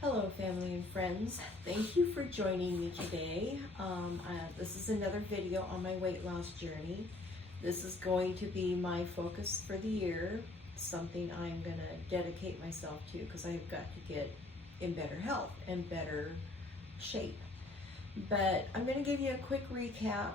Hello, family and friends. Thank you for joining me today. This is another video on my weight loss journey. This is going to be my focus for the year, something I'm going to dedicate myself to because I've got to get in better health and better shape. But I'm going to give you a quick recap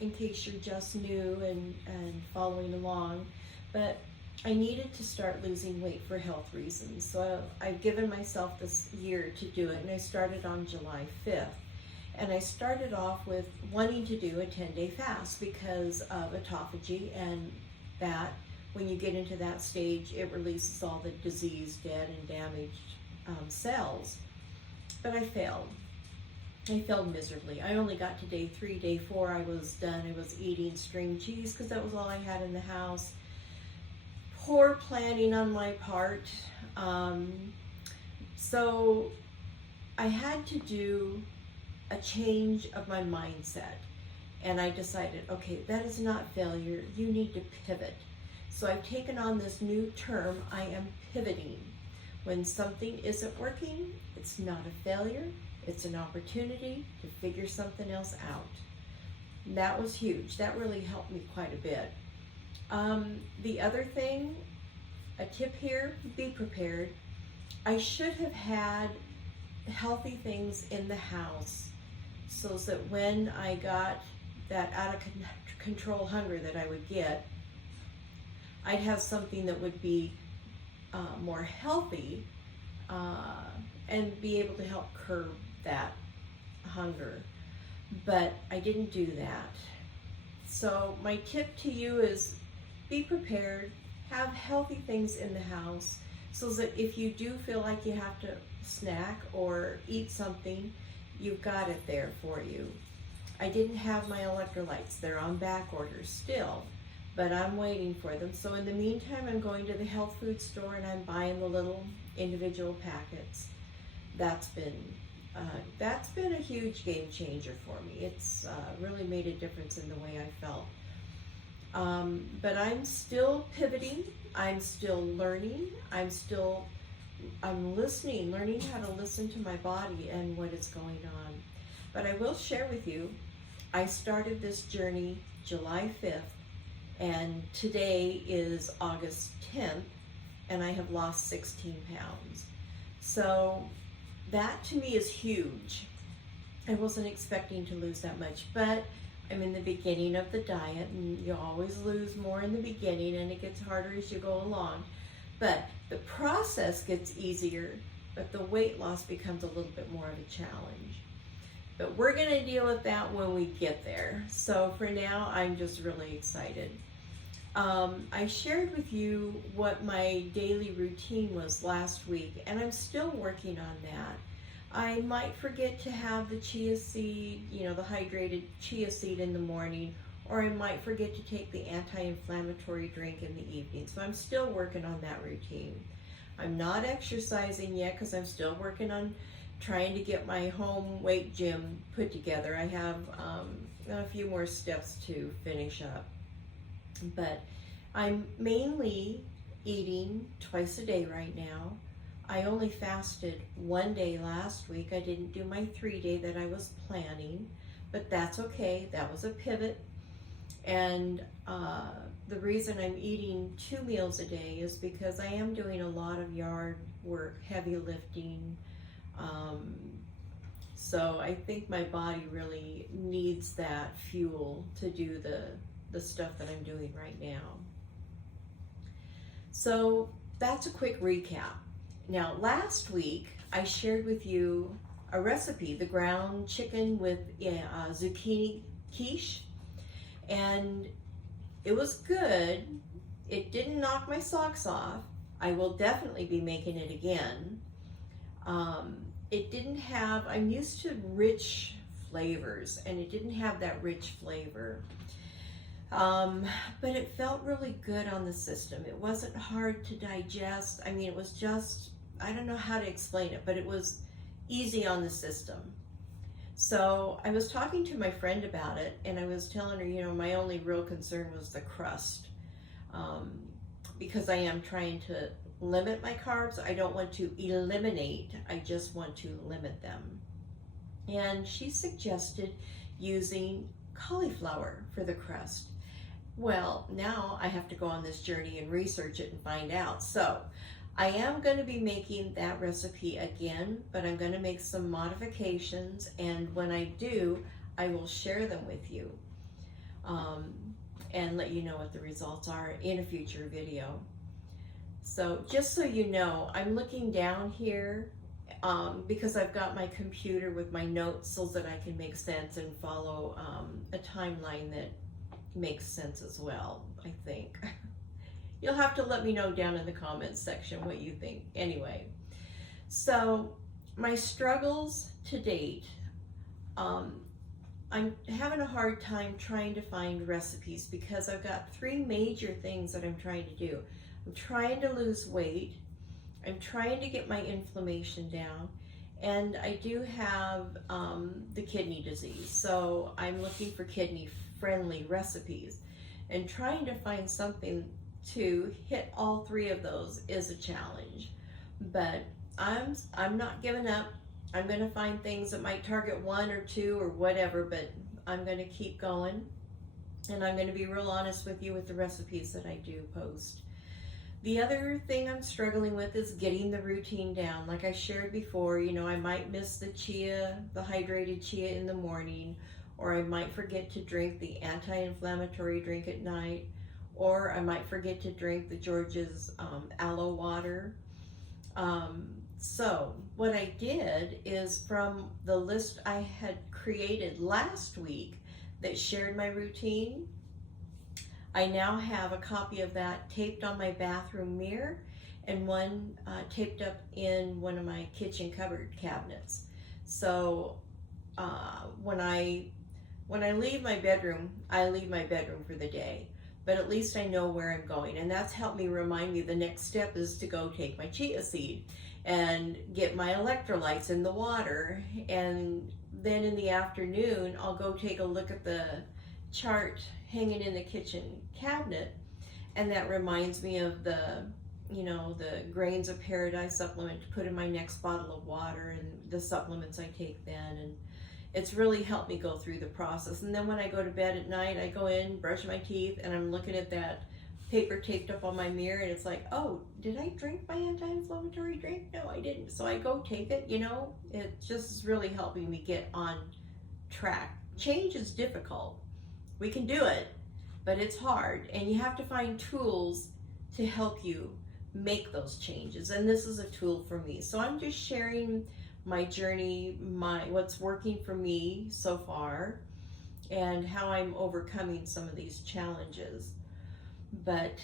in case you're just new and following along. But I needed to start losing weight for health reasons, so I've given myself this year to do it, and I started on July 5th. And I started off with wanting to do a 10-day fast because of autophagy, and that when you get into that stage, it releases all the diseased, dead, and damaged cells. But I failed. I failed miserably. I only got to day 3. Day 4, I was done. I was eating string cheese because that was all I had in the house. Poor planning on my part. So I had to do a change of my mindset. And I decided, okay, that is not failure. You need to pivot. So I've taken on this new term, I am pivoting. When something isn't working, it's not a failure. It's an opportunity to figure something else out. And that was huge. That really helped me quite a bit. The other thing, a tip here, be prepared. I should have had healthy things in the house so that when I got that out of control hunger that I would get, I'd have something that would be more healthy and be able to help curb that hunger. But I didn't do that. So my tip to you is be prepared, have healthy things in the house so that if you do feel like you have to snack or eat something, you've got it there for you. I didn't have my electrolytes. They're on back order still, but I'm waiting for them. So in the meantime, I'm going to the health food store and I'm buying the little individual packets. That's been a huge game changer for me. It's really made a difference in the way I felt. But I'm still pivoting, I'm still learning, I'm listening, learning how to listen to my body and what is going on. But I will share with you, I started this journey July 5th, and today is August 10th, and I have lost 16 pounds. So that to me is huge. I wasn't expecting to lose that much, but I'm in the beginning of the diet, and you always lose more in the beginning, and it gets harder as you go along. But the process gets easier, but the weight loss becomes a little bit more of a challenge. But we're going to deal with that when we get there. So for now, I'm just really excited. I shared with you what my daily routine was last week, and I'm still working on that. I might forget to have the chia seed, the hydrated chia seed in the morning, or I might forget to take the anti-inflammatory drink in the evening. So I'm still working on that routine. I'm not exercising yet because I'm still working on trying to get my home weight gym put together. I have a few more steps to finish up. But I'm mainly eating twice a day right now. I only fasted 1 day last week. I didn't do my 3-day that I was planning, but that's okay. That was a pivot. And the reason I'm eating 2 meals a day is because I am doing a lot of yard work, heavy lifting. So I think my body really needs that fuel to do the stuff that I'm doing right now. So that's a quick recap. Now, last week, I shared with you a recipe, the ground chicken with zucchini quiche, and it was good. It didn't knock my socks off. I will definitely be making it again. It didn't have, I'm used to rich flavors, and it didn't have that rich flavor. But it felt really good on the system. It wasn't hard to digest. I mean, it was just, I don't know how to explain it, but it was easy on the system. So I was talking to my friend about it, and I was telling her, my only real concern was the crust, because I am trying to limit my carbs. I don't want to eliminate. I just want to limit them. And she suggested using cauliflower for the crust. Well, now I have to go on this journey and research it and find out. So I am going to be making that recipe again, but I'm going to make some modifications, and when I do, I will share them with you and let you know what the results are in a future video. So just so you know, I'm looking down here because I've got my computer with my notes so that I can make sense and follow a timeline that makes sense as well, I think. You'll have to let me know down in the comments section what you think. Anyway, so my struggles to date, I'm having a hard time trying to find recipes because I've got three major things that I'm trying to do. I'm trying to lose weight, I'm trying to get my inflammation down, and I do have the kidney disease. So I'm looking for kidney-friendly recipes, and trying to find something to hit all three of those is a challenge. But I'm not giving up. I'm going to find things that might target one or two or whatever, but I'm going to keep going, and I'm going to be real honest with you with the recipes that I do post. The other thing I'm struggling with is getting the routine down. Like I shared before, you know, I might miss the hydrated chia in the morning, or I might forget to drink the anti-inflammatory drink at night, or I might forget to drink the Gourd-geous aloe water. So what I did is, from the list I had created last week that shared my routine, I now have a copy of that taped on my bathroom mirror, and one taped up in one of my kitchen cupboard cabinets. So when I leave my bedroom, I leave my bedroom for the day, but at least I know where I'm going, and that's helped me remind me the next step is to go take my chia seed and get my electrolytes in the water, and then in the afternoon I'll go take a look at the chart hanging in the kitchen cabinet, and that reminds me of the Grains of Paradise supplement to put in my next bottle of water, and the supplements I take then, and it's really helped me go through the process. And then when I go to bed at night, I go in, brush my teeth, and I'm looking at that paper taped up on my mirror, and it's like, oh, did I drink my anti-inflammatory drink? No, I didn't. So I go take it. It just is really helping me get on track. Change is difficult. We can do it, but it's hard, and you have to find tools to help you make those changes, and this is a tool for me. So I'm just sharing my journey, what's working for me so far, and how I'm overcoming some of these challenges. But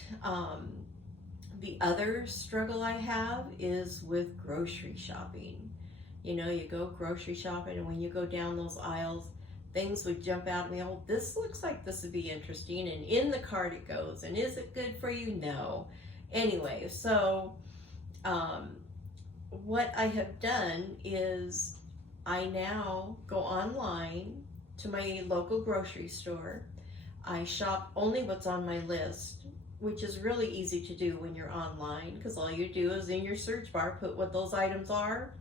the other struggle I have is with grocery shopping. You go grocery shopping, and when you go down those aisles, things would jump out at me. Oh, this looks like this would be interesting, and in the cart it goes. And is it good for you? No. Anyway, so what I have done is I now go online to my local grocery store. I shop only what's on my list, which is really easy to do when you're online, because all you do is in your search bar put what those items are,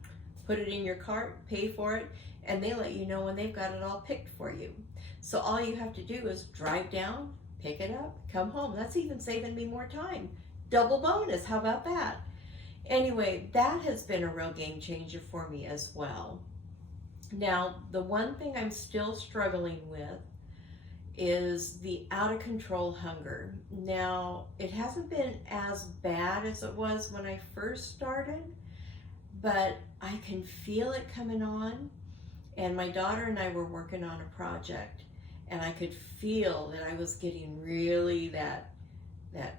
put it in your cart, pay for it, and they let you know when they've got it all picked for you. So all you have to do is drive down, pick it up, come home. That's even saving me more time. Double bonus, how about that? Anyway, that has been a real game changer for me as well. Now, the one thing I'm still struggling with is the out of control hunger. Now, it hasn't been as bad as it was when I first started, but I can feel it coming on. And my daughter and I were working on a project, and I could feel that I was getting really that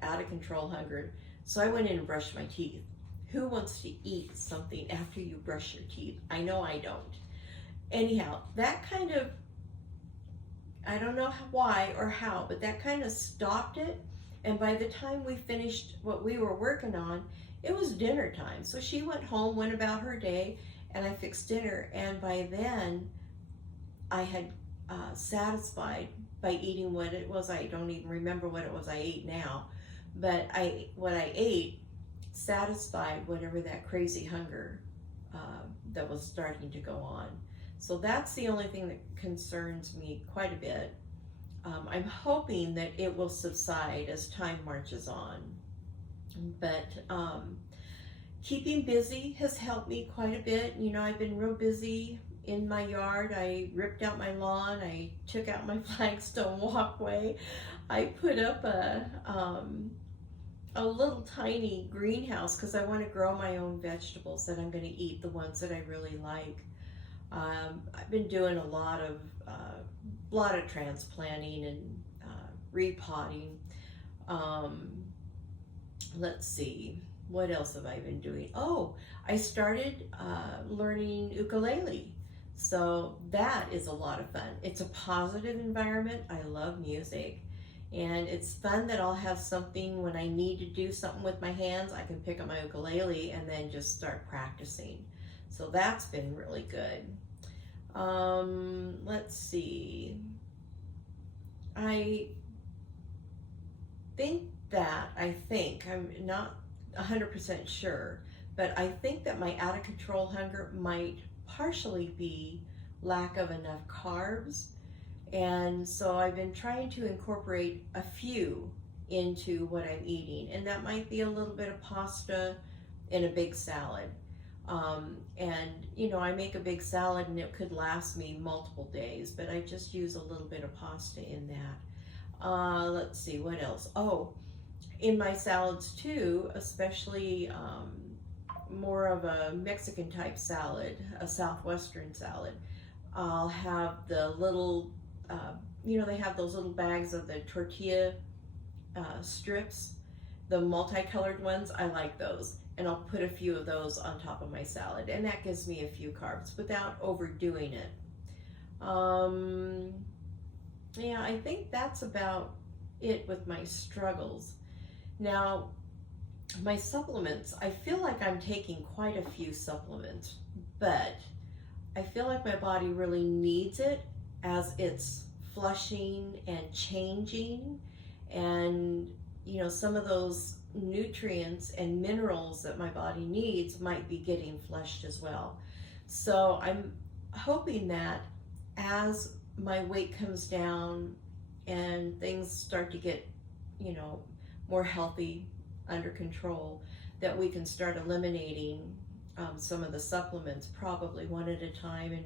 out of control hunger. So I went in and brushed my teeth. Who wants to eat something after you brush your teeth? I know I don't. Anyhow, that kind of, I don't know why or how, but that kind of stopped it. And by the time we finished what we were working on, it was dinner time. So she went home, went about her day, and I fixed dinner. And by then, I had satisfied by eating what it was. I don't even remember what it was I ate now. But what I ate, satisfied whatever that crazy hunger that was starting to go on. So that's the only thing that concerns me quite a bit. I'm hoping that it will subside as time marches on. But keeping busy has helped me quite a bit. You know, I've been real busy in my yard. I ripped out my lawn. I took out my flagstone walkway. I put up a little tiny greenhouse because I want to grow my own vegetables that I'm going to eat, the ones that I really like. I've been doing a lot of transplanting and repotting. Let's see, what else have I been doing? Oh, I started learning ukulele. So that is a lot of fun. It's a positive environment. I love music. And it's fun that I'll have something when I need to do something with my hands. I can pick up my ukulele and then just start practicing. So that's been really good. Let's see. I think, I'm not 100% sure, but I think that my out of control hunger might partially be lack of enough carbs. And so I've been trying to incorporate a few into what I'm eating. And that might be a little bit of pasta in a big salad. And, you know, I make a big salad and it could last me multiple days, but I just use a little bit of pasta in that. Let's see, what else? Oh, in my salads too, especially more of a Mexican type salad, a Southwestern salad, I'll have the little, you know, they have those little bags of the tortilla strips, the multicolored ones. I like those. And I'll put a few of those on top of my salad. And that gives me a few carbs without overdoing it. Yeah, I think that's about it with my struggles. Now, my supplements, I feel like I'm taking quite a few supplements, but I feel like my body really needs it as it's flushing and changing, and you know, some of those nutrients and minerals that my body needs might be getting flushed as well. So I'm hoping that as my weight comes down and things start to get, you know, more healthy, under control, that we can start eliminating some of the supplements, probably one at a time,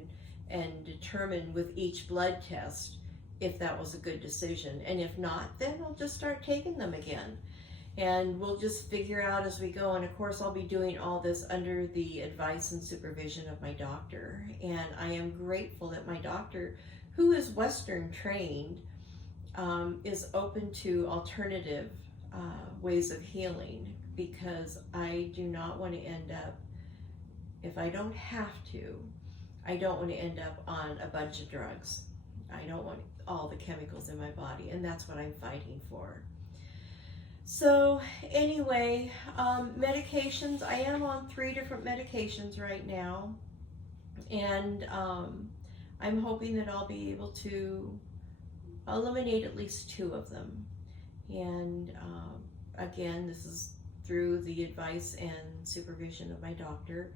and determine with each blood test if that was a good decision. And if not, then I'll just start taking them again. And we'll just figure out as we go. And of course, I'll be doing all this under the advice and supervision of my doctor. And I am grateful that my doctor, who is Western trained, is open to alternative ways of healing, because I do not want to end up, if I don't have to, I don't want to end up on a bunch of drugs. I don't want all the chemicals in my body, and that's what I'm fighting for. So anyway, medications, I am on 3 different medications right now, and I'm hoping that I'll be able to eliminate at least 2 of them. And again, this is through the advice and supervision of my doctor,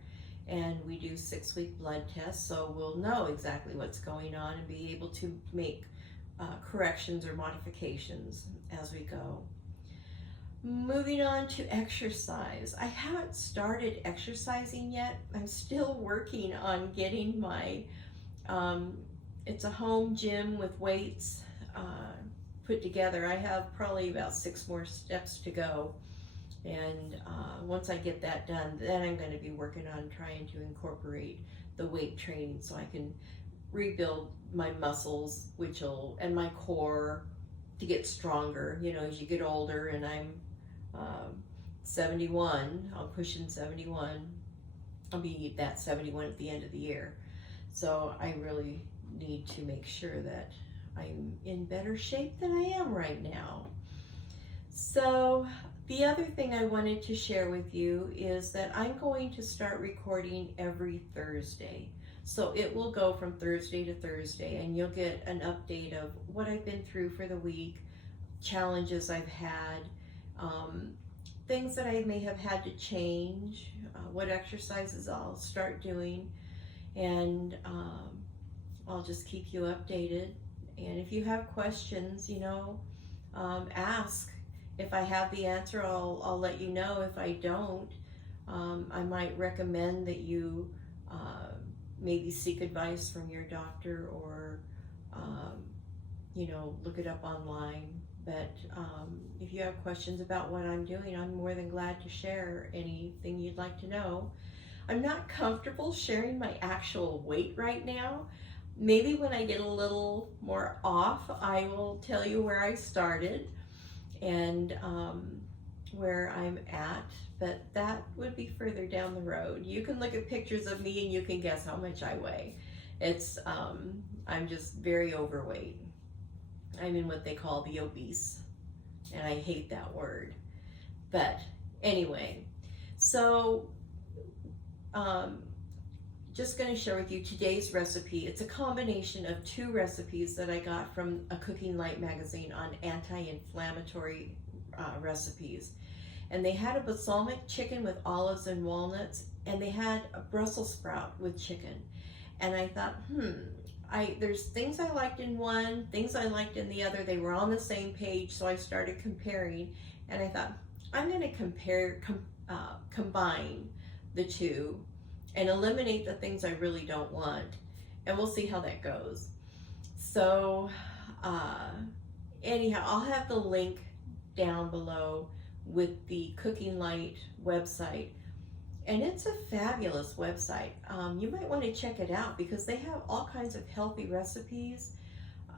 and we do 6-week blood tests, so we'll know exactly what's going on and be able to make corrections or modifications as we go. Moving on to exercise. I haven't started exercising yet. I'm still working on getting my, it's a home gym with weights put together. I have probably about 6 more steps to go. And once I get that done, then I'm going to be working on trying to incorporate the weight training so I can rebuild my muscles, and my core to get stronger, you know, as you get older. And I'm 71, I'm pushing 71. I'll be that 71 at the end of the year. So I really need to make sure that I'm in better shape than I am right now. So the other thing I wanted to share with you is that I'm going to start recording every Thursday. So it will go from Thursday to Thursday, and you'll get an update of what I've been through for the week, challenges I've had, things that I may have had to change, what exercises I'll start doing, and I'll just keep you updated. And if you have questions, ask. If I have the answer, I'll let you know. If I don't, I might recommend that you maybe seek advice from your doctor, or look it up online. But if you have questions about what I'm doing, I'm more than glad to share anything you'd like to know. I'm not comfortable sharing my actual weight right now. Maybe when I get a little more off, I will tell you where I started and where I'm at, but that would be further down the road. You can look at pictures of me and you can guess how much I weigh. I'm just very overweight. I'm in what they call the obese, and I hate that word. But anyway, so just going to share with you today's recipe. It's a combination of two recipes that I got from a Cooking Light magazine on anti-inflammatory recipes. And they had a balsamic chicken with olives and walnuts, and they had a Brussels sprout with chicken. And I thought, there's things I liked in one, things I liked in the other. They were on the same page, so I started comparing. And I thought, I'm going to combine the two and eliminate the things I really don't want, and we'll see how that goes. So anyhow, I'll have the link down below with the Cooking Light website, and it's a fabulous website. You might want to check it out because they have all kinds of healthy recipes,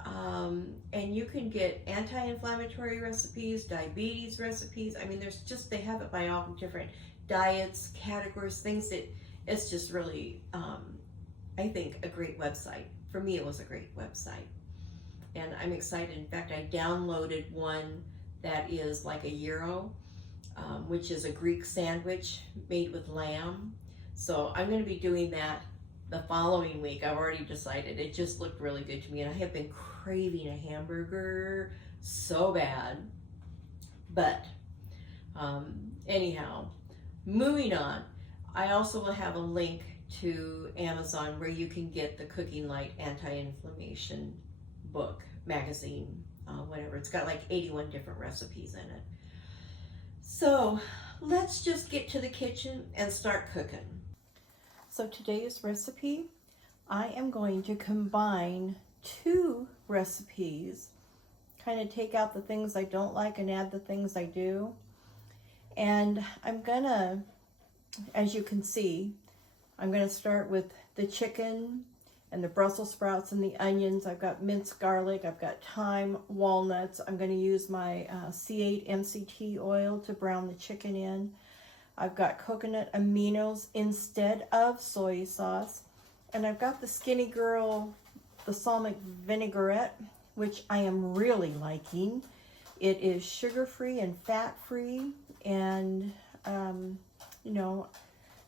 and you can get anti-inflammatory recipes, diabetes recipes. I mean, they have it by all different diets, categories, things that it's just really, I think, a great website. For me, it was a great website. And I'm excited. In fact, I downloaded one that is like a gyro, which is a Greek sandwich made with lamb. So I'm going to be doing that the following week. I've already decided. It just looked really good to me. And I have been craving a hamburger so bad. But anyhow, moving on. I also will have a link to Amazon where you can get the Cooking Light Anti-Inflammation book, magazine, whatever. It's got like 81 different recipes in it. So let's just get to the kitchen and start cooking. So today's recipe, I am going to combine two recipes, kind of take out the things I don't like and add the things I do. And I'm gonna, as you can see, I'm going to start with the chicken and the Brussels sprouts and the onions. I've got minced garlic, I've got thyme, walnuts. I'm going to use my C8 MCT oil to brown the chicken in. I've got coconut aminos instead of soy sauce. And I've got the Skinny Girl balsamic vinaigrette, which I am really liking. It is sugar-free and fat-free, and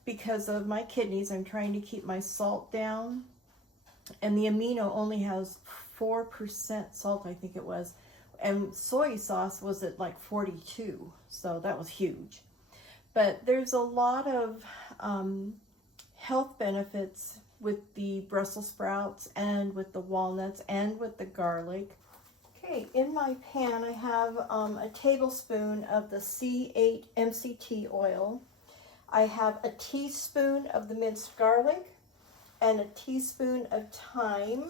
because of my kidneys, I'm trying to keep my salt down. And the amino only has 4% salt, I think it was. And soy sauce was at like 42, so that was huge. But there's a lot of health benefits with the Brussels sprouts and with the walnuts and with the garlic. Okay, in my pan I have a tablespoon of the C8 MCT oil. I have a teaspoon of the minced garlic and a teaspoon of thyme.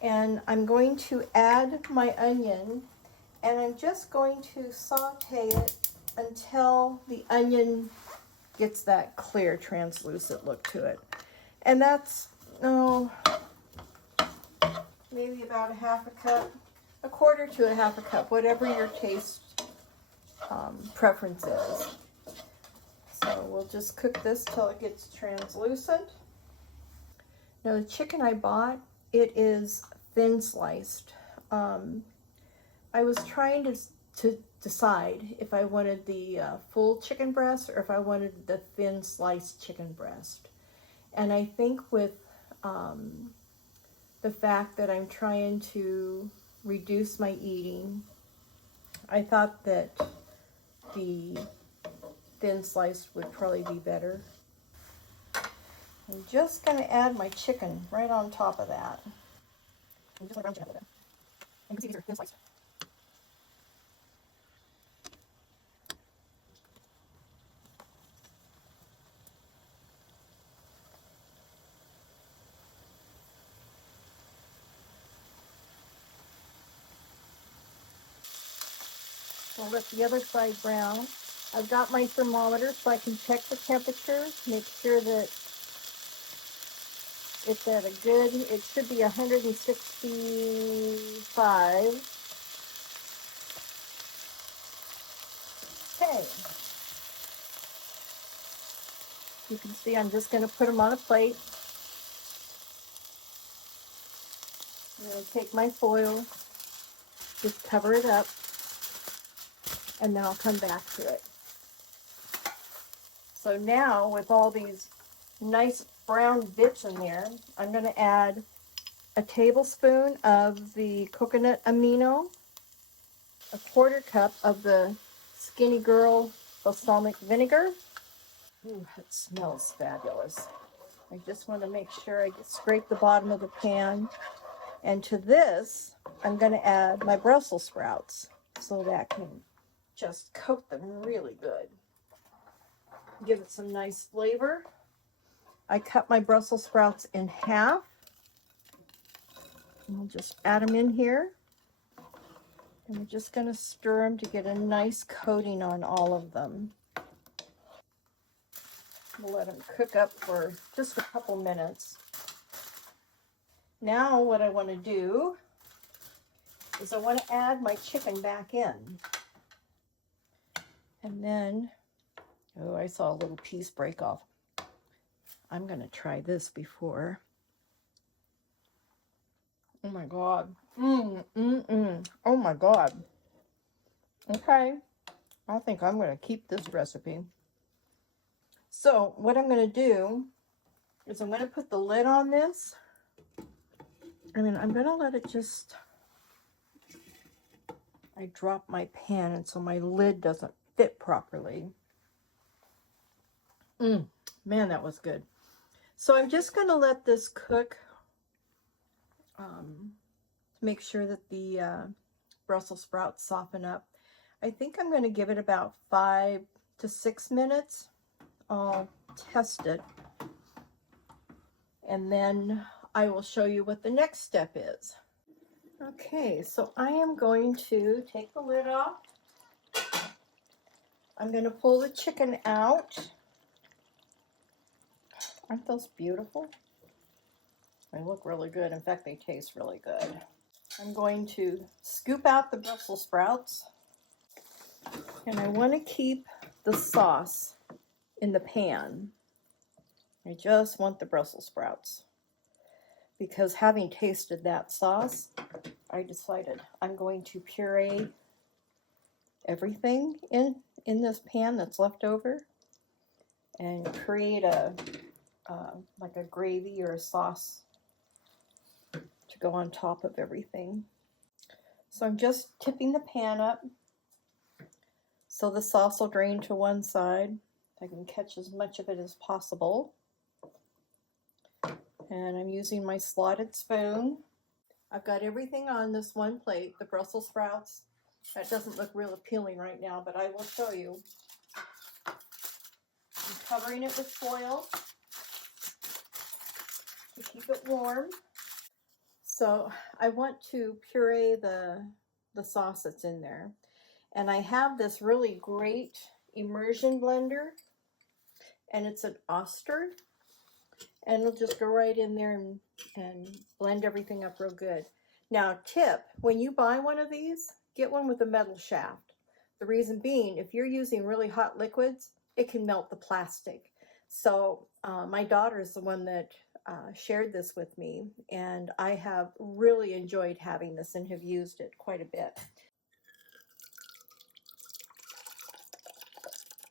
And I'm going to add my onion, and I'm just going to saute it until the onion gets that clear, translucent look to it. And that's, maybe about a half a cup, a quarter to a half a cup, whatever your taste preference is. So we'll just cook this till it gets translucent. Now the chicken I bought, it is thin sliced. I was trying to decide if I wanted the full chicken breast or if I wanted the thin sliced chicken breast. And I think with the fact that I'm trying to reduce my eating, I thought that the thin sliced would probably be better. I'm just going to add my chicken right on top of that. And just like brown chicken a little bit. And you can see these are thin sliced. So I'll let the other side brown. I've got my thermometer so I can check the temperature, make sure that it's at a good, it should be 165. Okay. You can see I'm just going to put them on a plate. I'm going to take my foil, just cover it up, and then I'll come back to it. So now with all these nice brown bits in there, I'm going to add a tablespoon of the coconut amino, a quarter cup of the Skinny Girl balsamic vinegar. Ooh, it smells fabulous. I just want to make sure I scrape the bottom of the pan. And to this, I'm going to add my Brussels sprouts so that can just coat them really good. Give it some nice flavor. I cut my Brussels sprouts in half. And I'll just add them in here. And we're just going to stir them to get a nice coating on all of them. We'll let them cook up for just a couple minutes. Now what I want to do is I want to add my chicken back in. And then, oh, I saw a little piece break off. I'm going to try this before. Oh my God. Oh my God. Okay. I think I'm going to keep this recipe. So what I'm going to do is I'm going to put the lid on this. I'm going to let it just, I dropped my pan and so my lid doesn't fit properly. Man, that was good. So I'm just going to let this cook to make sure that the Brussels sprouts soften up. I think I'm going to give it about 5 to 6 minutes. I'll test it. And then I will show you what the next step is. Okay, so I am going to take the lid off. I'm going to pull the chicken out. Aren't those beautiful? They look really good. In fact, they taste really good. I'm going to scoop out the Brussels sprouts. And I want to keep the sauce in the pan. I just want the Brussels sprouts. Because having tasted that sauce, I decided I'm going to puree everything in this pan that's left over and create a like a gravy or a sauce to go on top of everything. So I'm just tipping the pan up so the sauce will drain to one side. I can catch as much of it as possible. And I'm using my slotted spoon. I've got everything on this one plate, the Brussels sprouts. That doesn't look real appealing right now, but I will show you. I'm covering it with foil to keep it warm. So I want to puree the sauce that's in there. And I have this really great immersion blender, and it's an Oster. And it'll just go right in there and blend everything up real good. Now, tip, when you buy one of these, get one with a metal shaft. The reason being, if you're using really hot liquids, it can melt the plastic. So my daughter is the one that shared this with me, and I have really enjoyed having this and have used it quite a bit.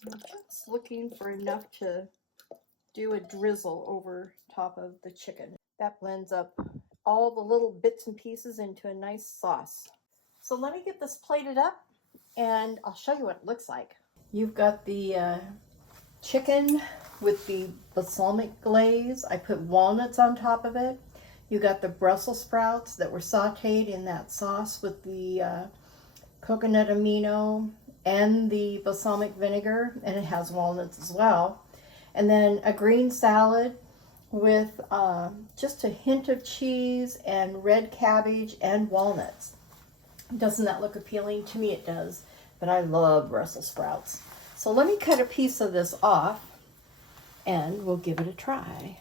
I'm just looking for enough to do a drizzle over top of the chicken. That blends up all the little bits and pieces into a nice sauce. So let me get this plated up and I'll show you what it looks like. You've got the chicken with the balsamic glaze. I put walnuts on top of it. You got the Brussels sprouts that were sauteed in that sauce with the coconut amino and the balsamic vinegar, and it has walnuts as well. And then a green salad with just a hint of cheese and red cabbage and walnuts. Doesn't that look appealing? To me it does, but I love Brussels sprouts. So let me cut a piece of this off and we'll give it a try.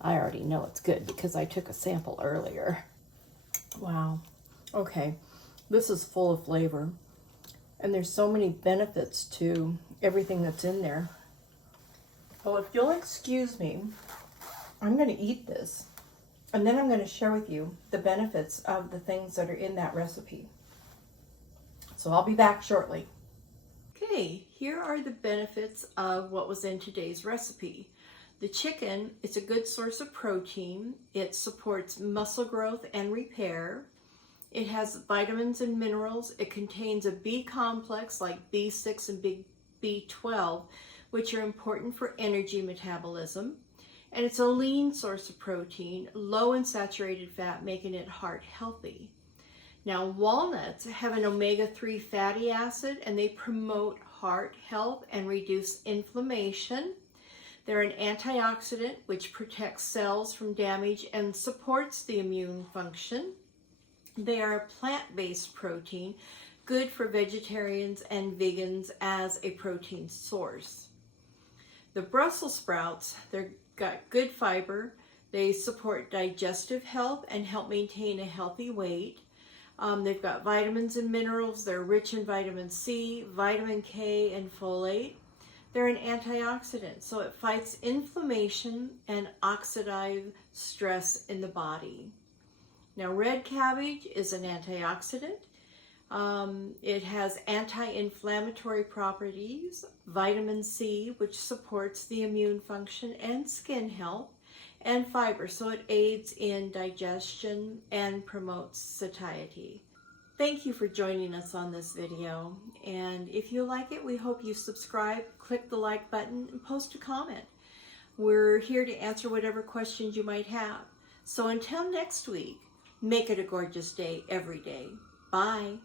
I already know it's good because I took a sample earlier. Wow. Okay, this is full of flavor and there's so many benefits to everything that's in there. Oh, if you'll excuse me, I'm going to eat this and then I'm going to share with you the benefits of the things that are in that recipe. So I'll be back shortly. Okay, here are the benefits of what was in today's recipe. The chicken is a good source of protein. It supports muscle growth and repair. It has vitamins and minerals. It contains a B complex like B6 and B12, which are important for energy metabolism. And it's a lean source of protein, low in saturated fat, making it heart healthy. Now, walnuts have an omega-3 fatty acid and they promote heart health and reduce inflammation. They're an antioxidant which protects cells from damage and supports the immune function. They are a plant-based protein, good for vegetarians and vegans as a protein source. The Brussels sprouts, they've got good fiber. They support digestive health and help maintain a healthy weight. They've got vitamins and minerals. They're rich in vitamin C, vitamin K, and folate. They're an antioxidant, so it fights inflammation and oxidative stress in the body. Now, red cabbage is an antioxidant. It has anti-inflammatory properties, vitamin C, which supports the immune function and skin health, and fiber, so it aids in digestion and promotes satiety. Thank you for joining us on this video, and if you like it, we hope you subscribe, click the like button, and post a comment. We're here to answer whatever questions you might have. So until next week, make it a gorgeous day every day. Bye.